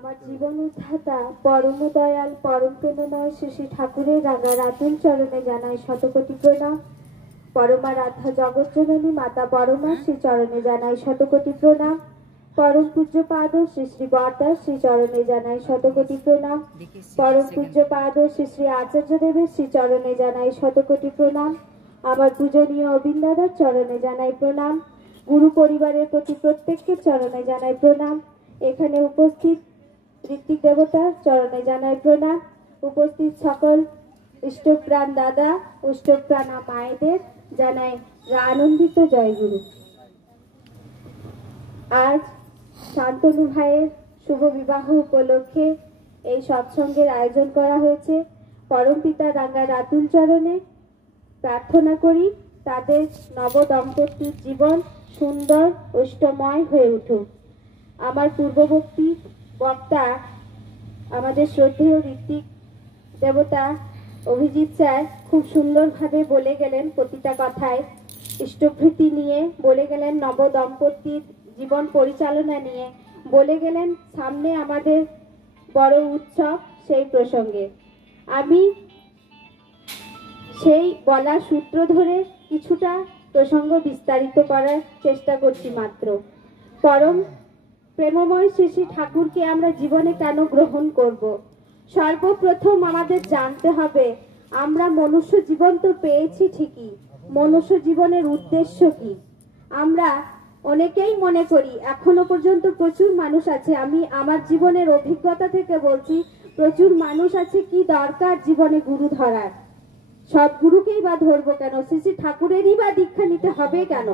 আমার জীবন উদ্ধাতা পরম দয়াল পরম প্রেমময় শ্রী শ্রী ঠাকুরের রাঙা রাতুল চরণে জানাই শতকোটি প্রণাম। পরমারাধ্যা জগৎজননী মাতা পরমা শ্রী চরণে জানাই শতকোটি প্রণাম। পরম পূজ্যপাদ শ্রী শ্রী বরদাস শ্রী চরণে জানাই শতকোটি প্রণাম। পরম পূজ্যপাদ শ্রী শ্রী আচার্য দেবের শ্রী চরণে জানাই শতকোটি প্রণাম। আমার পূজনীয় অবিন্দাদার চরণে জানাই প্রণাম। গুরু পরিবারের প্রতি প্রত্যেককে চরণে জানাই প্রণাম। এখানে উপস্থিত ঋত্বিক দেবতার চরণে জানাই প্রণাম। উপস্থিত সকল ইষ্টপ্রাণ দাদা ইষ্টপ্রাণা মায়েদের জানাই আনন্দিত জয়গুরু। আজ শান্তনু ভাইয়ের শুভ বিবাহ উপলক্ষে এই সৎসঙ্গের আয়োজন করা হয়েছে। পরম পিতা রাঙা রাতুল চরণে প্রার্থনা করি তাদের নব দম্পতির জীবন সুন্দর অষ্টময় হয়ে উঠুক। আমার পূর্ববর্তী বক্তা আমাদের শ্রদ্ধেয় ঋত্বিক দেবতা অভিজিৎ স্যার খুব সুন্দরভাবে বলে গেলেন, প্রতিটা কথায় ইষ্টভৃতি নিয়ে বলে গেলেন, নব দম্পতির জীবন পরিচালনা নিয়ে বলে গেলেন, সামনে আমাদের বড় উৎসব সেই প্রসঙ্গে আমি সেই বলা সূত্র ধরে কিছুটা প্রসঙ্গ বিস্তারিত করার চেষ্টা করছি মাত্র। পরম প্রেমময় শ্রী শ্রী ঠাকুরকে আমরা জীবনে কেন গ্রহণ করব? সর্বপ্রথম আমাদের জানতে হবে আমরা মনুষ্য জীবন তো পেয়েছি ঠিকই, মনুষ্য জীবনের উদ্দেশ্য কি? আমরা অনেকেই মনে করি, এখনো পর্যন্ত প্রচুর মানুষ আছে, আমি আমার জীবনের অভিজ্ঞতা থেকে বলছি, প্রচুর মানুষ আছে কি দরকার জীবনে গুরু ধরার, সদ্গুরুকেই বা ধরবো কেন, শ্রী শ্রী ঠাকুরেরই বা দীক্ষা নিতে হবে কেন?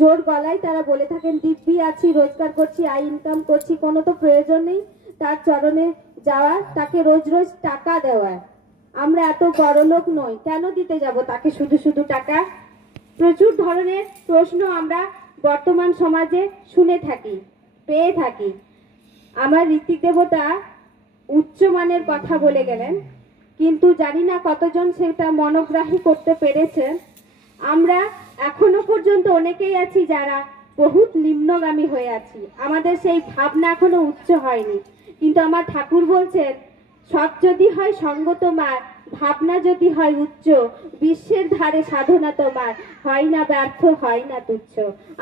জোর গলায় তারা বলে থাকেন দিব্যি আছি, রোজগার করছি, আয় ইনকাম করছি, কোনো তো প্রয়োজন নেই তার চরণে যাওয়ার, তাকে রোজ রোজ টাকা দেওয়ার। আমরা এত বড়লোক নই, কেন দিতে যাব তাকে শুধু শুধু টাকা? প্রচুর ধরনের প্রশ্ন আমরা বর্তমান সমাজে শুনে থাকি, পেয়ে থাকি। আমার ঋত্বিক দেবতা উচ্চমানের কথা বলে গেলেন, কিন্তু জানি না কতজন সেটা মনোগ্রাহী করতে পেরেছেন। আমরা এখনো পর্যন্ত অনেকেই আছি যারা বহুত নিম্নগামী হয়ে আছি, আমাদের সেই ভাবনা এখনো উচ্চ হয়নি। কিন্তু আমার ঠাকুর বলছেন, সব যদি হয় সঙ্গ তোমার, ভাবনা যদি হয় উচ্চ, বিশ্বের ধারে সাধনা তোমার হয় না ব্যর্থ, হয় না তুচ্ছ।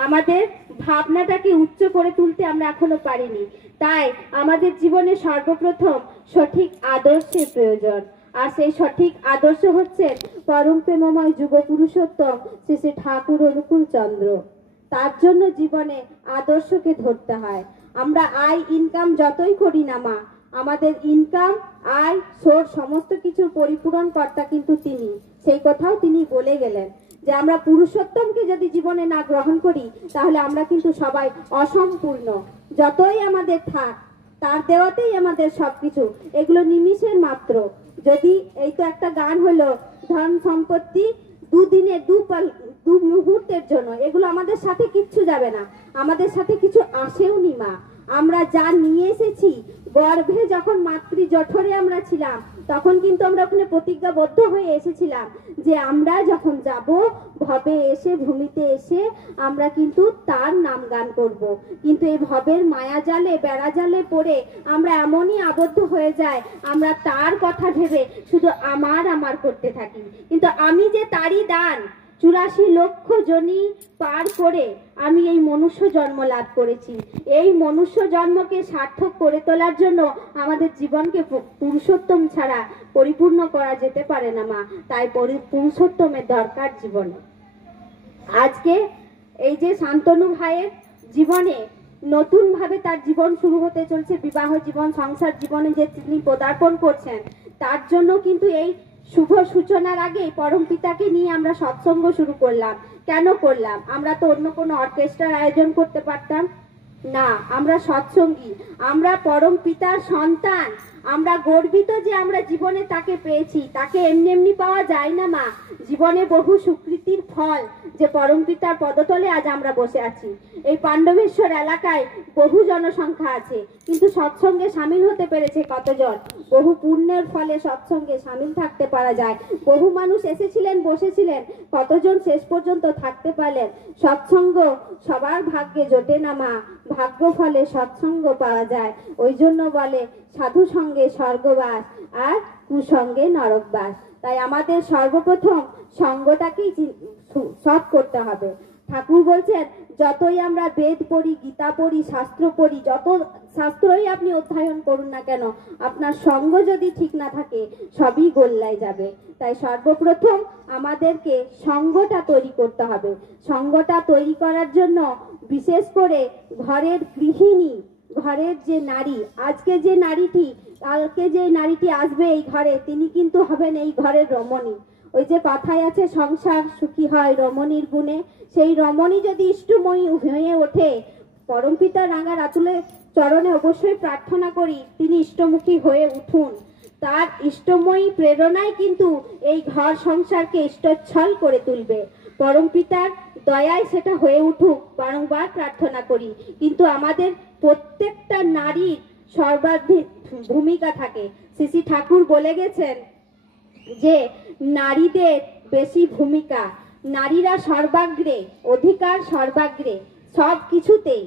আমাদের ভাবনাটাকে উচ্চ করে তুলতে আমরা এখনো পারিনি, তাই আমাদের জীবনে সর্বপ্রথম সঠিক আদর্শের প্রয়োজন। আর সেই সঠিক আদর্শ হচ্ছে পরম প্রেমময় যুগ পুরুষোত্তম শ্রী শ্রী ঠাকুর অনুকূল চন্দ্র। তার জন্য জীবনে আদর্শকে ধরতে হয়। আমরা আয় ইনকাম যতই করি না মা, আমাদের ইনকাম আয় সোর্স সমস্ত কিছুর পরিপূরণ কর্তা কিন্তু তিনি। সেই কথাও তিনি বলে গেলেন যে আমরা পুরুষোত্তমকে যদি জীবনে না গ্রহণ করি তাহলে আমরা কিন্তু সবাই অসম্পূর্ণ। যতই আমাদের থাক তার দেওয়াতেই আমাদের সবকিছু, এগুলো নিমিষের মাত্র। যদি এই তো একটা গান হলো, ধন সম্পত্তি দুদিনে দু মুহূর্তের জন্য, এগুলো আমাদের সাথে কিচ্ছু যাবে না, আমাদের সাথে কিছু আসেও নি মা। আমরা যা নিয়ে এসেছি, গর্ভে যখন মাতৃ জঠরে আমরা ছিলাম তখন কিন্তু আমরা ওখানে প্রতিজ্ঞাবদ্ধ হয়ে এসেছিলাম যে আমরা যখন যাব ভবে এসে ভূমিতে এসে আমরা কিন্তু তার নাম গান করব। কিন্তু এই ভবের মায়া জালে বেড়া জালে পড়ে আমরা এমনই আবদ্ধ হয়ে যায়, আমরা তার কথা ভেবে শুধু আমার আমার করতে থাকি। কিন্তু আমি যে তারই দান, 84 লক্ষ জনি পার করে আমি এই মনুষ্য জন্ম লাভ করেছি। এই মনুষ্য জন্মকে সার্থক করে তোলার জন্য আমাদের জীবনকে পুরুষোত্তম ছাড়া পরিপূর্ণ করা যেতে পারে না মা। তাই পুরুষোত্তমের দরকার জীবনে। আজকে এই যে শান্তনু ভাইয়ের জীবনে নতুন ভাবে তার জীবন শুরু হতে চলছে, বিবাহ জীবন, সংসার জীবনে যে তিনি পদার্পণ করছেন, তার জন্য কিন্তু এই শুভ সূচনার আগে পরম পিতাকে নিয়ে আমরা সৎসঙ্গ শুরু করলাম। কেন করলাম? আমরা তো অন্য কোনো অর্কেস্ট্রার আয়োজন করতে পারতাম না, আমরা সৎসঙ্গী, আমরা পরম পিতার সন্তান, আমরা গর্বিত যে আমরা জীবনে তাকে পেয়েছি। তাকে এমনি এমনি পাওয়া যায় না মা। জীবনে বহু সুকৃতির ফল যে পরমপিতার পদতলে আজ আমরা বসে আছি। এই পাণ্ডবেশ্বর এলাকায় বহু জনসংখ্যা আছে, কিন্তু সৎসঙ্গে সামিল হতে পেরেছে কতজন? বহু পুণ্যের ফলে সৎসঙ্গে সামিল থাকতে পারা যায়। বহু মানুষ এসেছিলেন, বসেছিলেন, কতজন শেষ পর্যন্ত থাকতে পারলেন? সৎসঙ্গ সবার ভাগ্যে জোটে না মা, ভাগ্য ফলে সৎসঙ্গ পাওয়া যায়। ওই জন্য বলে সাধু সঙ্গে স্বর্গবাস আর কুসঙ্গে নরকবাস। তাই আমাদের সর্বপ্রথম সঙ্গটাকেই সৎ করতে হবে। ঠাকুর বলছেন যতই আমরা বেদ পড়ি, গীতা পড়ি, শাস্ত্র পড়ি, যত শাস্ত্রই আপনি অধ্যয়ন করুন না কেন, আপনার সঙ্গ যদি ঠিক না থাকে সবই গোল্লায় যাবে। তাই সর্বপ্রথম আমাদেরকে সঙ্গটা তৈরি করতে হবে। সঙ্গটা তৈরি করার জন্য বিশেষ করে ঘরের গৃহিণী, ঘরের যে নারী, আজকে যে নারীটি, কালকে যে নারীটি আসবে এই ঘরে, তিনি কিন্তু হবেন এই ঘরের রমণী। ওই যে কথায় আছে সংসার সুখী হয় রমণীর গুণে, সেই রমণী যদি ইষ্টময়ী হয়ে ওঠে, পরমপিতা রাঙা রাতুলে চরণে অবশ্যই প্রার্থনা করি তিনি ইষ্টমুখী হয়ে উঠুন। তার ইষ্টময়ী প্রেরণায় কিন্তু এই ঘর সংসারকে ইষ্টচ্ছল করে তুলবে। পরমপিতার দয়ায় সেটা হয়ে উঠুক বারংবার প্রার্থনা করি। কিন্তু আমাদের প্রত্যেকটা নারীর সর্বাধিক ভূমিকা থাকে। শ্রী ঠাকুর বলে গেছেন যে নারীদের বেশি ভূমিকা, নারীরা সর্বাগ্রে, অধিকার সর্বাগ্রে, সব কিছুতেই।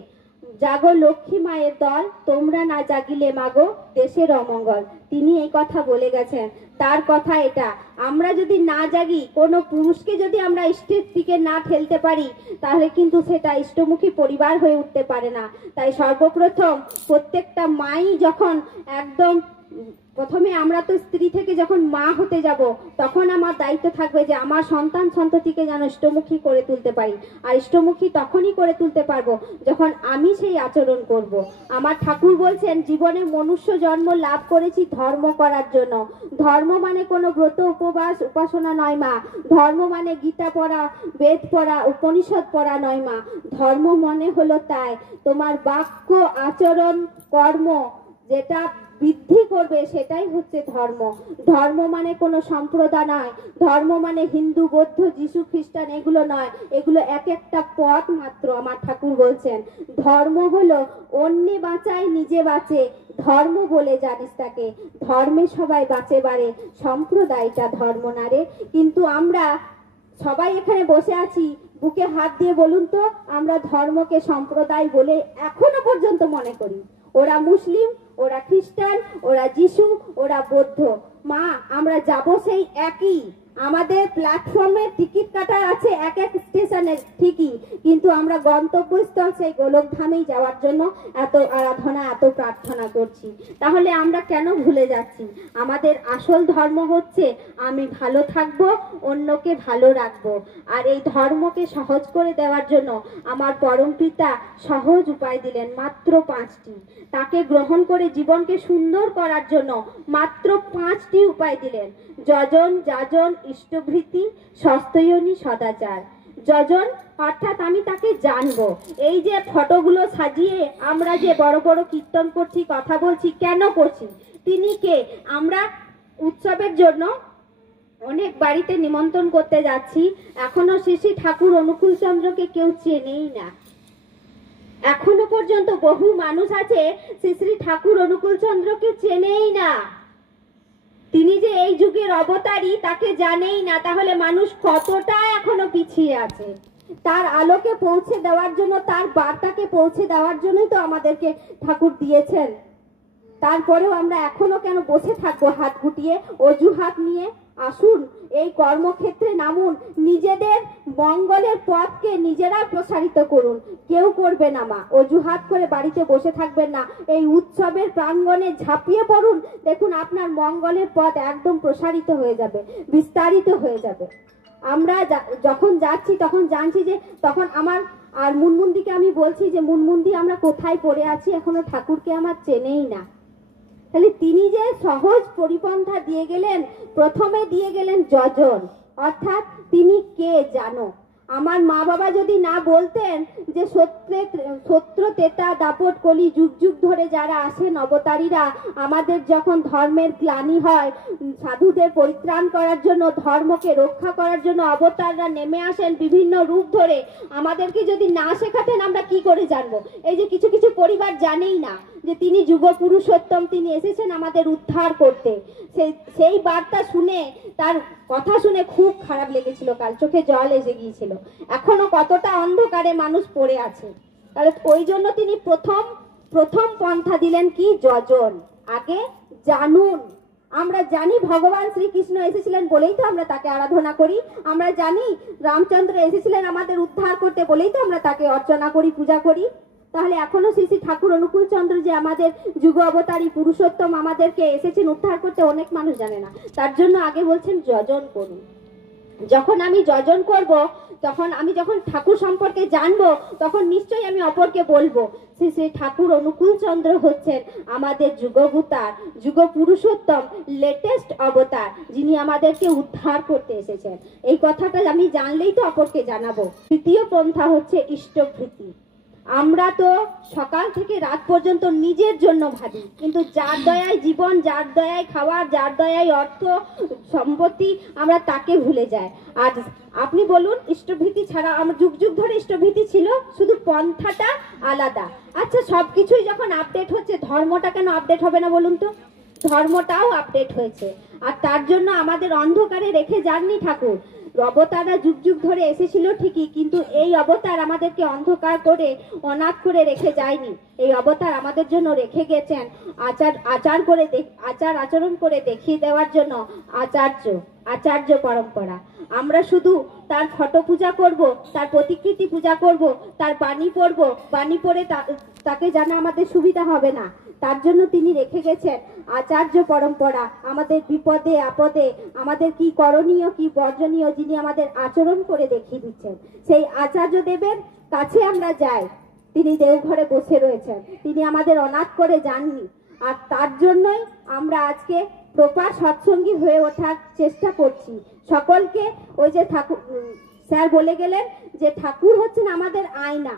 জাগো লক্ষ্মী মায়ের দল, তোমরা না জাগিলে মাগো দেশের অমঙ্গল। তিনি এই কথা বলে গেছেন। তার কথা এটা, আমরা যদি না জাগি, কোনো পুরুষকে যদি আমরা ইষ্টের দিকে না ঠেলতে পারি, তাহলে কিন্তু সেটা ইষ্টমুখী পরিবার হয়ে উঠতে পারে না। তাই সর্বপ্রথম প্রত্যেকটা মাই যখন একদম প্রথমে, আমরা তো স্ত্রী থেকে যখন মা হতে যাব, তখন আমার দায়িত্ব থাকবে যে আমার সন্তান সন্ততিকে যেন ইষ্টমুখী করে তুলতে পারি। আর ইষ্টমুখী তখনই করে তুলতে পারবো যখন আমি সেই আচরণ করব। আমার ঠাকুর বলছেন জীবনে মনুষ্য জন্ম লাভ করেছি ধর্ম করার জন্য। ধর্ম মানে কোনো ব্রত উপবাস উপাসনা নয় মা। ধর্ম মানে গীতা পড়া, বেদ পড়া, উপনিষদ পড়া নয় মা। ধর্ম মনে হলো তাই তোমার বাক্য, আচরণ, কর্ম যেটা বৃদ্ধি করবে সেটাই হচ্ছে ধর্ম। ধর্ম মানে কোনো সম্প্রদায় নয়। ধর্ম মানে হিন্দু, বৌদ্ধ, যিশু, খ্রিস্টান এগুলো নয়। এগুলো এক একটা পথ মাত্র। আমার ঠাকুর বলছেন ধর্ম হলো অন্যে বাঁচায় নিজে বাঁচে, ধর্ম বলে জানিস তাকে। ধর্মে সবাই বাঁচে বারে, সম্প্রদায়টা ধর্ম না রে। কিন্তু আমরা সবাই এখানে বসে আছি, বুকে হাত দিয়ে বলুন তো আমরা ধর্মকে সম্প্রদায় বলে এখনো পর্যন্ত মনে করি। ওরা মুসলিম, ওরা খ্রিস্টান, ওরা যিশু, ওরা বৌদ্ধ। মা আমরা যাব সেই একই, আমাদের প্ল্যাটফর্মে টিকিট কাটা আছে এক এক স্টেশনে ঠিকই, কিন্তু আমরা গন্তব্যস্থল সেই গোলকধামেই যাওয়ার জন্য এত আরাধনা, এত প্রার্থনা করছি। তাহলে আমরা কেন ভুলে যাচ্ছি? আমাদের আসল ধর্ম হচ্ছে আমি ভালো থাকবো, অন্যকে ভালো রাখবো। আর এই ধর্মকে সহজ করে দেওয়ার জন্য আমার পরমপিতা সহজ উপায় দিলেন, মাত্র 5টি। তাকে গ্রহণ করে জীবনকে সুন্দর করার জন্য মাত্র 5টি উপায় দিলেন। যজন, যাজন, ইষ্টভৃতি, সস্তয়নী, সদাচার। যজন অর্থাৎ আমি তাকে জানবো। এই যে ফটোগুলো সাজিয়ে আমরা যে বড় বড় কীর্তন করছি, কথা বলছি, কেন করছি? তিনি কে? আমরা উৎসবের জন্য অনেক বাড়িতে নিমন্ত্রণ করতে যাচ্ছি, এখনো শ্রী ঠাকুর অনুকূল চন্দ্রকে কেউ চেনেই না। এখনো পর্যন্ত বহু মানুষ আছে শ্রী ঠাকুর অনুকূল চন্দ্রকে চেনেই না। তিনি যে এই যুগের অবতারী তাকে জানেই না। তাহলে মানুষ কতটা এখনো পিছিয়ে আছে। তার আলোকে পৌঁছে দেওয়ার জন্য, তার বার্তাকে পৌঁছে দেওয়ার জন্যই তো আমাদেরকে ঠাকুর দিয়েছেন। তারপরেও আমরা এখনো কেন বসে থাকবো হাত গুটিয়ে, অজুহাত নিয়ে? আসুন এই কর্মক্ষেত্রে নামুন, নিজেদের মঙ্গলের পথকে নিজেরা প্রসারিত করুন। কেউ করবে না মা, অজুহাত করে বাড়িতে বসে থাকবেন না। এই উৎসবের প্রাঙ্গণে ঝাঁপিয়ে পড়ুন, দেখুন আপনার মঙ্গলের পথ একদম প্রসারিত হয়ে যাবে, বিস্তারিত হয়ে যাবে। আমরা যখন যাচ্ছি তখন জানছি যে, তখন আমার আর মুনমুন্দিকে আমি বলছি যে মুনমুন্দি আমরা কোথায় পড়ে আছি, এখনো ঠাকুরকে আমার চেনেই না। তাহলে তিনি যে সহজ পরিপন্থা দিয়ে গেলেন, প্রথমে দিয়ে গেলেন যজন, অর্থাৎ তিনি কে জানো। আমার মা বাবা যদি না বলতেন যে সত্য তেতা দাপট কলি যুগ যুগ ধরে যারা আসেন অবতারীরা, আমাদের যখন ধর্মের গ্লানি হয়, সাধুদের পরিত্রাণ করার জন্য, ধর্মকে রক্ষা করার জন্য অবতাররা নেমে আসেন বিভিন্ন রূপ ধরে, আমাদেরকে যদি না শেখাতেন আমরা কি করে জানবো? এই যে কিছু কিছু পরিবার জানেই না যে তিনি যুগ পুরুষোত্তম, তিনি এসেছেন আমাদের উদ্ধার করতে। সেই বার্তা শুনে, তার কথা শুনে খুব খারাপ লেগেছিল, কাল চোখে জল এসে গিয়েছিল। এখনো কতটা অন্ধকারে মানুষ পড়ে আছে। তাহলে ওই জন্য তিনি প্রথম পন্থা দিলেন কি? যজন। আগে জানুন। আমরা জানি ভগবান শ্রীকৃষ্ণ এসেছিলেন বলেই তো আমরা তাকে আরাধনা করি। আমরা জানি রামচন্দ্র এসেছিলেন আমাদের উদ্ধার করতে বলেই তো আমরা তাকে অর্চনা করি, পূজা করি। তাহলে এখনো শ্রী শ্রী ঠাকুর অনুকূল চন্দ্র যে আমাদের যুগ অবতারী পুরুষোত্তম, আমাদেরকে এসেছেন উদ্ধার করতে, অনেক মানুষ জানে না। তার জন্য আগে বলছেন যজন করুন। যখন আমি যজন করব, তখন আমি যখন ঠাকুর সম্পর্কে জানবো, তখন নিশ্চয়ই আমি অপরকে বলবো শ্রী শ্রী ঠাকুর অনুকূল চন্দ্র হচ্ছেন আমাদের যুগভূতার, যুগ পুরুষোত্তম, লেটেস্ট অবতার, যিনি আমাদেরকে উদ্ধার করতে এসেছেন। এই কথাটা আমি জানলেই তো অপরকে জানাবো। তৃতীয় পন্থা হচ্ছে ইষ্টভৃতি। আমরা তো সকাল থেকে রাত পর্যন্ত নিজের জন্য ভাবি, কিন্তু যার দয়ায় জীবন, যার দয়ায় খাওয়ার, যার দয়ায় অর্থ সম্পত্তি, আমরা তাকে ভুলে যাই। আর আপনি বলুন, ইষ্টভীতি ছাড়া আমার যুগ যুগ ধরে ইষ্টভীতি ছিল, শুধু পন্থাটা আলাদা। আচ্ছা, সবকিছুই যখন আপডেট হচ্ছে, ধর্মটা কেন আপডেট হবে না বলুন তো? ধর্মটাও আপডেট হয়েছে। আর তার জন্য আমাদের অন্ধকারে রেখে যাননি ঠাকুর। অবতাররা যুগ যুগ ধরে এসেছিল ঠিকই, কিন্তু এই অবতার আমাদেরকে অন্ধকার করে, অনাথ করে রেখে যায়নি। এই অবতার আমাদের জন্য রেখে গেছেন আচার আচরণ করে দেখিয়ে দেওয়ার জন্য আচার্য পরম্পরা। আমরা শুধু তার ফটো পূজা করব, তার প্রতিকৃতি পূজা করব, তার বাণী পড়ব, বাণী পড়ে তাকে জানা আমাদের সুবিধা হবে না। তার জন্য তিনি রেখে গেছেন আচার্য পরম্পরা। আমাদের বিপদে আপদে আমাদের কি করণীয়, কি বর্জনীয়, যিনি আমাদের আচরণ করে দেখিয়ে দিচ্ছেন। সেই আচার্য দেবের কাছে আমরা যাই। তিনি দেওঘরে বসে রয়েছেন, তিনি আমাদের অনাথ করে যাননি। আর তার জন্যই আমরা আজকে প্রপার সৎসঙ্গী হয়ে ওঠার চেষ্টা করছি। সকলকে ওই যে ঠাকুর স্যার বলে গেলেন যে ঠাকুর হচ্ছেন আমাদের আয়না।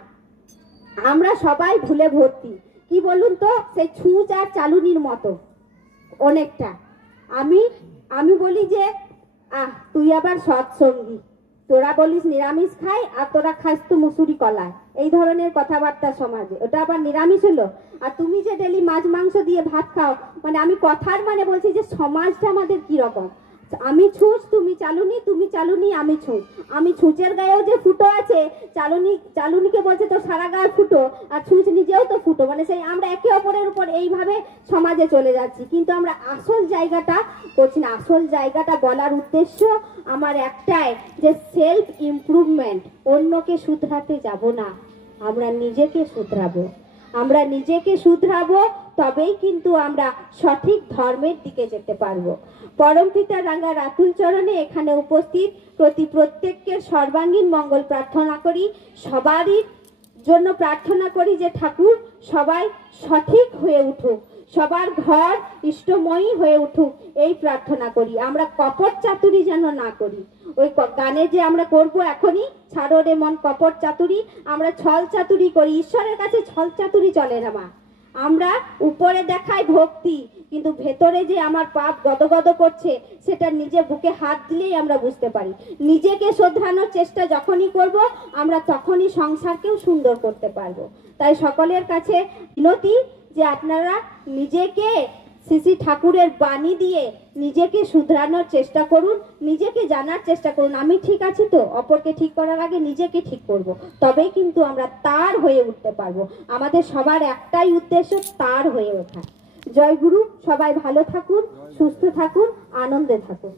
আমরা সবাই ভুলে ভর্তি। কি বলুন তো, সেই ছুঁচ আর চালুনির মতো অনেকটা। আমি বলি যে তুই আবার সৎসঙ্গী, তোরা বলিস নিরামিষ খাই আর তোরা খাস তো মুসুরি কলা, এই ধরনের কথাবার্তা সমাজে। ওটা আবার নিরামিষ হলো। আর তুমি যে ডেলি মাছ মাংস দিয়ে ভাত খাও, মানে আমি কথার মানে বলছি যে সমাজটা আমাদের কি রকম। আমি ছুঁচ, তুমি চালুনি, তুমি চালুনি, আমি ছুঁচ। আমি ছুঁচের গায়েও যে ফুটো আছে, চালুনিকে বলছে তো সারা গায়ে ফুটো, আর ছুঁচ নিজেও তো ফুটো। মানে সেই আমরা একে অপরের উপর এইভাবে সমাজে চলে যাচ্ছি, কিন্তু আমরা আসল জায়গাটা করছি না। আসল জায়গাটা বলার উদ্দেশ্য আমার একটাই, যে সেলফ ইমপ্রুভমেন্ট। অন্যকে শুধরাতে যাব না, আমরা নিজেকে শুধরাবো। আমরা নিজেকে শুধরাবো, তবেই কিন্তু আমরা সঠিক ধর্মের দিকে যেতে পারবো। পরমপিতা রাঙ্গা রাতুল চরণে এখানে উপস্থিত প্রত্যেককে সর্বাঙ্গীন মঙ্গল প্রার্থনা করি। সবারই জন্য প্রার্থনা করি যে ঠাকুর সবাই সঠিক হয়ে উঠুক, সবার ঘর ইষ্টময়ী হয়ে উঠুক, এই প্রার্থনা করি। আমরা কপট চাতুরি যেন না করি। ওই গানে যে আমরা করবো এখনই, ছাড়ো রে মন কপট চাতুরি, আমরা ছল চাতুরি করি। ঈশ্বরের কাছে ছল চাতুরি চলে না মা। আমরা উপরে দেখাই ভক্তি, কিন্তু ভেতরে যে আমার পাপ গদগদ করছে, সেটা নিজে বুকে হাত দিলেই আমরা বুঝতে পারি। নিজেকে শোধরানোর চেষ্টা যখনই করব, আমরা তখনই সংসারকেও সুন্দর করতে পারবো। তাই সকলের কাছে বিনতি যে আপনারা নিজেকে শ্রী শ্রী ঠাকুরের বাণী দিয়ে নিজেকে শুধরানোর চেষ্টা করুন, নিজেকে জানার চেষ্টা করুন আমি ঠিক আছি তো। অপরকে ঠিক করার আগে নিজেকে ঠিক করব, তবেই কিন্তু আমরা তার হয়ে উঠতে পারবো। আমাদের সবার একটাই উদ্দেশ্য, তার হয়ে ওঠা। জয় গুরু। সবাই ভালো থাকুন, সুস্থ থাকুন, আনন্দে থাকুন।